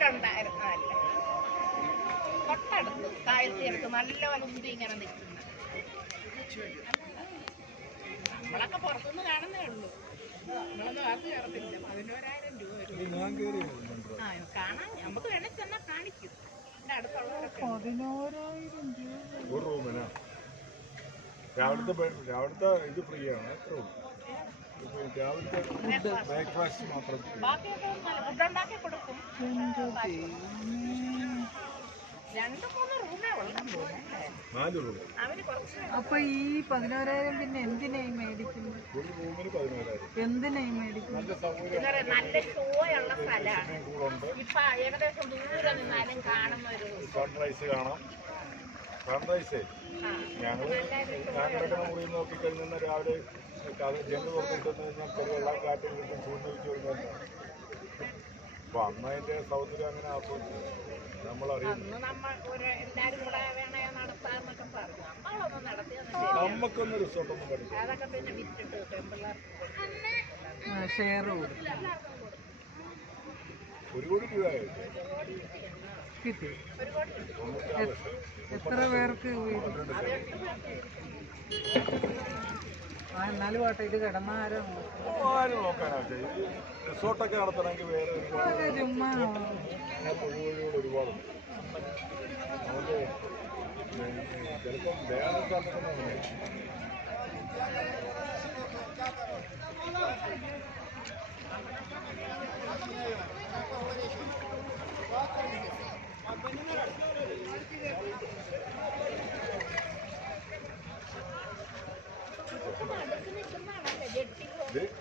വീടുണ്ടായിരുന്നതല്ലേ, തൊട്ടടുത്ത് കായൽത്തീരത്ത് നല്ല വലുത് ഇങ്ങനെ നിൽക്കുന്ന. നമ്മളൊക്കെ പുറത്തുനിന്ന് കാണുന്നേ ഉള്ളൂ, നമ്മളൊന്നും അത് കയറത്തില്ല. 11,000 രൂപ കാണാൻ നമുക്ക് വേണേൽ തന്നെ കാണിക്കും. എൻ്റെ അടുത്തുള്ളവരൊക്കെ 11,000 രൂപ ഒരു റൂമിനാ. രാവിലത്തെ ഇത് ഫ്രീ ആണ്. എത്ര രാവിലത്തെ ബ്രേക്ക്ഫാസ്റ്റ് മാത്രം. ബാക്കിയൊക്കെ ഫുഡ് ഉണ്ടാക്കി കൊടുക്കും. 2-3 റൂമേ ഉള്ളൂ, 4 റൂം. അവര് കുറച്ച്. അപ്പൊ ഈ 11,000 പിന്നെ എന്തിനായി മേടിക്കുന്നത്? ഒരു റൂമിന് 11,000. എന്തിനായി മേടിക്കുന്നത്? നല്ല സൗകര്യം, നല്ല ഷോയുള്ള സ്ഥലമാണ്. ഇപ്പൊ ഏകദേശം ദൂരെ നിന്നാലും കാണുന്ന ഒരു സൺറൈസ് കാണാം. സൺറൈസേ ഞങ്ങളുടെ മുറിയിൽ നോക്കിക്കഴിഞ്ഞാൽ രാവിലെ ജെന്റ് പുറത്തിട്ട് കഴിഞ്ഞാൽ ചെറിയ കാറ്റും കിട്ടും, ചൂട് വെച്ച് കൊടുക്കാൻ. അപ്പൊ അന്ന് അതിന്റെ സൗന്ദര്യം അങ്ങനെ ആസ്വദിച്ചു നമ്മളറിയുന്നു. നമുക്കൊന്നും റിസോർട്ടൊന്നും പഠിക്കും. ഷെയർ 1 കോടി രൂപയായി കിട്ടി. എത്ര പേർക്ക്? എന്നാലും ആട്ടെ, ഇത് കിടന്നാരും ആരും നോക്കാനാട്ടെ. റിസോർട്ടൊക്കെ നടത്തണമെങ്കിൽ വേറെ ചുമ്മാ ഒഴിവുകൾ ഒരുപാടുണ്ട്. അതുകൊണ്ട് ചിലപ്പം വേറെ സമയത്തൊന്നും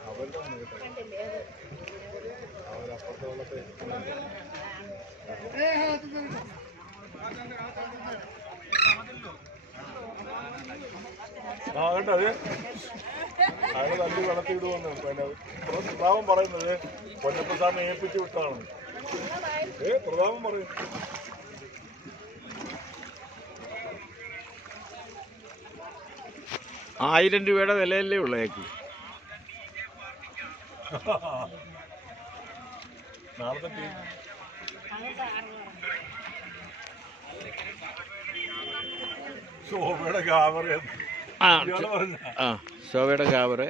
അവരുടെ അവരപ്പുറത്തെ വെള്ളത്തെ കണ്ടോ അത് അയാൾ തല്ലി വെള്ളത്തിടുവന്ന്. പിന്നെ പ്രതാപം പറയുന്നത് പൊന്നപ്പ സാറിനെ ഏൽപ്പിച്ചു വിട്ടതാണ്. പ്രതാപം പറയും. ₹1000 വിലയല്ലേ ഉള്ളേക്ക്. നാളത്തെ ടീം ശോഭയുടെ കാവറ ശോഭയുടെ കാവറ്